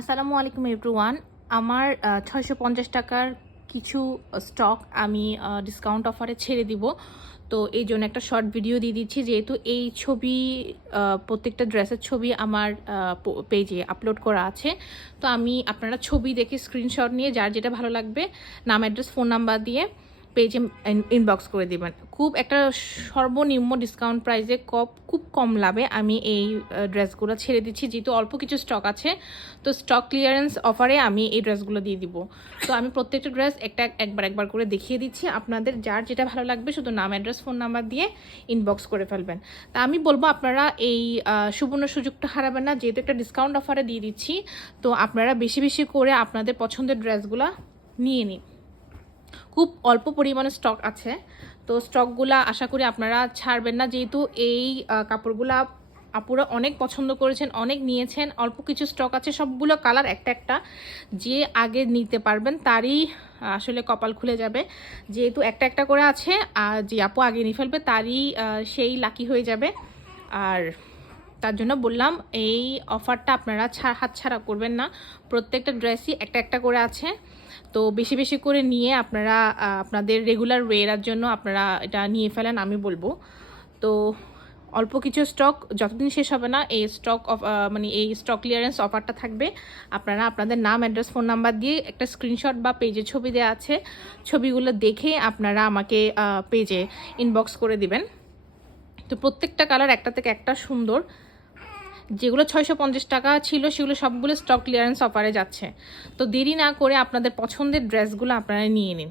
আসসালামু আলাইকুম এভরিওয়ান। আমার 650 টাকার কিছু স্টক আমি ডিসকাউন্ট অফারে ছেড়ে দিব। তো এই জন্য একটা শর্ট ভিডিও দিয়ে দিচ্ছি, যেহেতু এই ছবি প্রত্যেকটা ড্রেসের ছবি আমার পেজে আপলোড করা আছে। তো আমি আপনারা ছবি দেখে স্ক্রিনশট নিয়ে যার যেটা ভালো লাগবে নাম, অ্যাড্রেস, ফোন নাম্বার দিয়ে পেজে ইনবক্স করে দিবেন। খুব একটা সর্বনিম্ন ডিসকাউন্ট প্রাইসে খুব কম লাভে আমি এই ড্রেসগুলো ছেড়ে দিচ্ছি, যেহেতু অল্প কিছু স্টক আছে। তো স্টক ক্লিয়ারেন্স অফারে আমি এই ড্রেসগুলো দিয়ে দিব। তো আমি প্রত্যেকটা ড্রেস একবার করে দেখিয়ে দিচ্ছি, আপনাদের যার যেটা ভালো লাগবে শুধু নাম, অ্যাড্রেস, ফোন নাম্বার দিয়ে ইনবক্স করে ফেলবেন। তা আমি বলবো আপনারা এই সুবর্ণ সুযোগটা হারাবেন না, যেহেতু একটা ডিসকাউন্ট অফারে দিয়ে দিচ্ছি। তো আপনারা বেশি বেশি করে আপনাদের পছন্দের ড্রেসগুলো নিয়ে নিন। খুব অল্প পরিমাণে স্টক আছে, তো স্টকগুলা আশা করি আপনারা ছাড়বেন না, যেহেতু এই কাপড়গুলা আপুরা অনেক পছন্দ করেছেন, অনেক নিয়েছেন। অল্প কিছু স্টক আছে, সবগুলো কালার একটা যে আগে নিতে পারবেন তারই আসলে কপাল খুলে যাবে। যেহেতু একটা করে আছে, আর যে আপু আগে নিয়ে ফেলবে তারই সেই লাকি হয়ে যাবে। আর তার জন্য বললাম এই অফারটা আপনারা হাতছাড়া করবেন না। প্রত্যেকটা ড্রেসই একটা করে আছে, তো বেশি বেশি করে নিয়ে আপনারা আপনাদের রেগুলার ওয়েরার জন্য আপনারা এটা নিয়ে ফেলেন আমি বলবো। তো অল্প কিছু স্টক যতদিন শেষ হবে না এই স্টক এই স্টক ক্লিয়ারেন্স অফারটা থাকবে। আপনারা আপনাদের নাম, অ্যাড্রেস, ফোন নাম্বার দিয়ে একটা স্ক্রিনশট বা পেজে ছবি দেওয়া আছে, ছবিগুলো দেখে আপনারা আমাকে পেজে ইনবক্স করে দিবেন। তো প্রত্যেকটা কালার একটা থেকে একটা সুন্দর। যেগুলো 650 টাকা ছিল সেগুলো সবগুলো স্টক ক্লিয়ারেন্স অফারে যাচ্ছে। তো দেরি না করে আপনাদের পছন্দের ড্রেসগুলো আপনারা নিয়ে নিন।